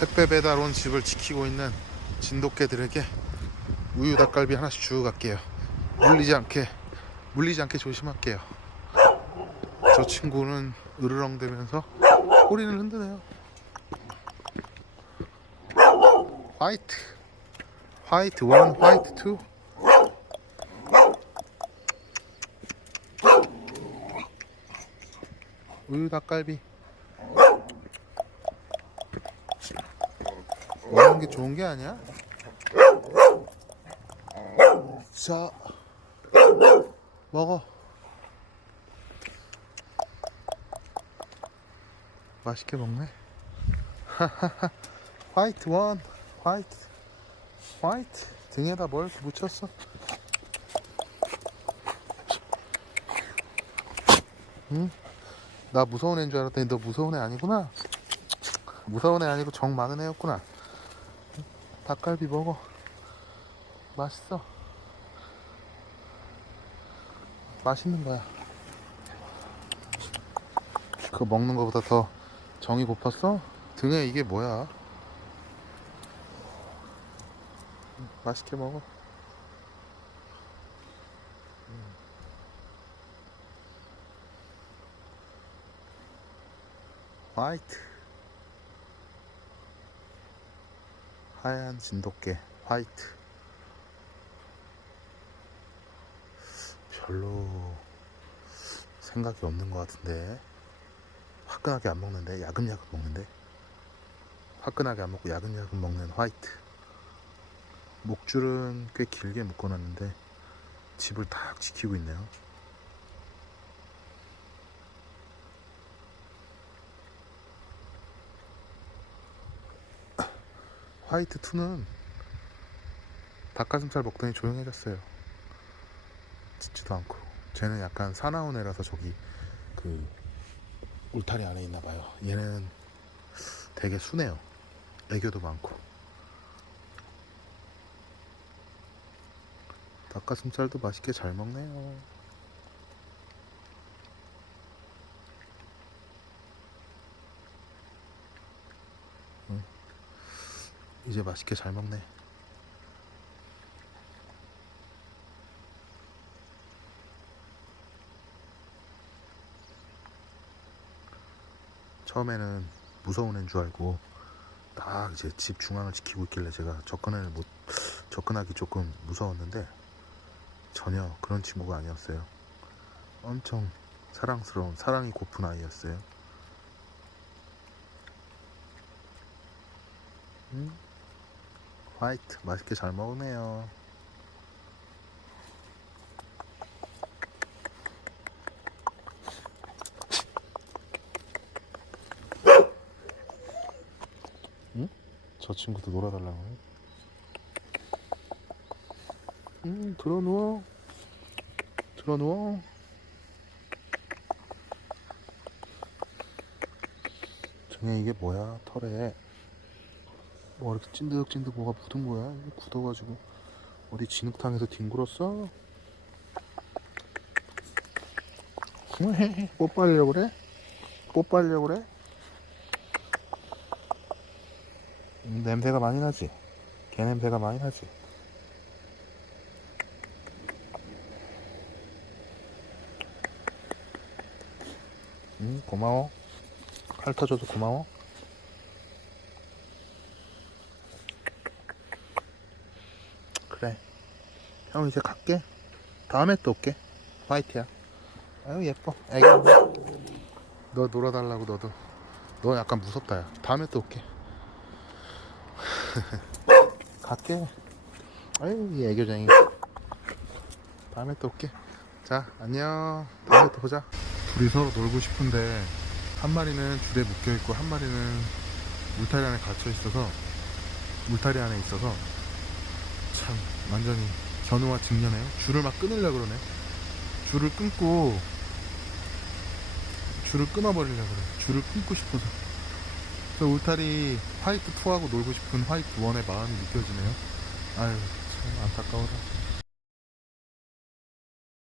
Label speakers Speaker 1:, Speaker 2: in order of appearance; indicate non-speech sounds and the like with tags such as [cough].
Speaker 1: 택배 배달 온 집을 지키고 있는 진돗개들에게 우유 닭갈비 하나씩 주고 갈게요. 물리지 않게 물리지 않게 조심할게요. 저 친구는 으르렁대면서 꼬리를 흔드네요. 화이트, 화이트 원, 화이트 투. 우유 닭갈비. 먹는 게 좋은 게 아니야? 자, 먹어. 맛있게 먹네. [laughs] 화이트 원, 화이트, 화이트. 등에다 뭘 묻혔어? 응? 나 무서운 애인 줄 알았더니 너 무서운 애 아니구나. 무서운 애 아니고 정 많은 애였구나. 닭갈비 먹어. 맛있어. 맛있는 거야. 그거 먹는 거보다 더 정이 고팠어? 등에 이게 뭐야? 맛있게 먹어. 화이트. 하얀 진돗개 화이트. 별로 생각이 없는 것 같은데. 화끈하게 안 먹는데? 야금야금 먹는데? 화끈하게 안 먹고 야금야금 먹는 화이트. 목줄은 꽤 길게 묶어놨는데 집을 딱 지키고 있네요 화이트 2는 닭가슴살 먹더니 조용해졌어요. 짖지도 않고. 쟤는 약간 사나운 애라서 저기 그 울타리 안에 있나 봐요. 얘는 되게 순해요. 애교도 많고. 닭가슴살도 맛있게 잘 먹네요 이제 맛있게 잘 먹네 처음에는 무서운 애인 줄 알고 딱 이제 집 중앙을 지키고 있길래 제가 접근을 못 접근하기 조금 무서웠는데 전혀 그런 친구가 아니었어요. 엄청 사랑스러운 사랑이 고픈 아이였어요. 음? 화이트 맛있게 잘 먹네요. 저 친구도 놀아달라고 해. 음, 들어 누워. 들어 누워. 정혜 이게 뭐야? 털에 뭐 이렇게 찐득찐득 뭐가 묻은 거야? 굳어가지고 어디 진흙탕에서 뒹굴었어? 뽀 빨려고 그래? 뽀 빨려고 그래? 음, 냄새가 많이 나지? 개 냄새가 많이 나지? 응, 고마워. 핥아줘서 고마워. 그래. 형 이제 갈게. 다음에 또 올게. 화이트야. 아유, 예뻐. 애기. 너 놀아달라고, 너도. 너 약간 무섭다, 야. 다음에 또 올게. [laughs] 갈게. 아유, 이 애교쟁이. 다음에 또 올게. 자, 안녕. 다음에 또 보자. 둘이 서로 놀고 싶은데, 한 마리는 줄에 묶여 있고, 한 마리는 울타리 안에 갇혀 있어서, 울타리 안에 있어서, 참, 완전히 견우와 직녀네요. 줄을 막 끊으려고 그러네. 줄을 끊고, 줄을 끊어버리려고 그래. 줄을 끊고 싶어서. 저 울타리 화이트 2하고 놀고 싶은 화이트 1의 마음이 느껴지네요. 아유, 참 안타까워라.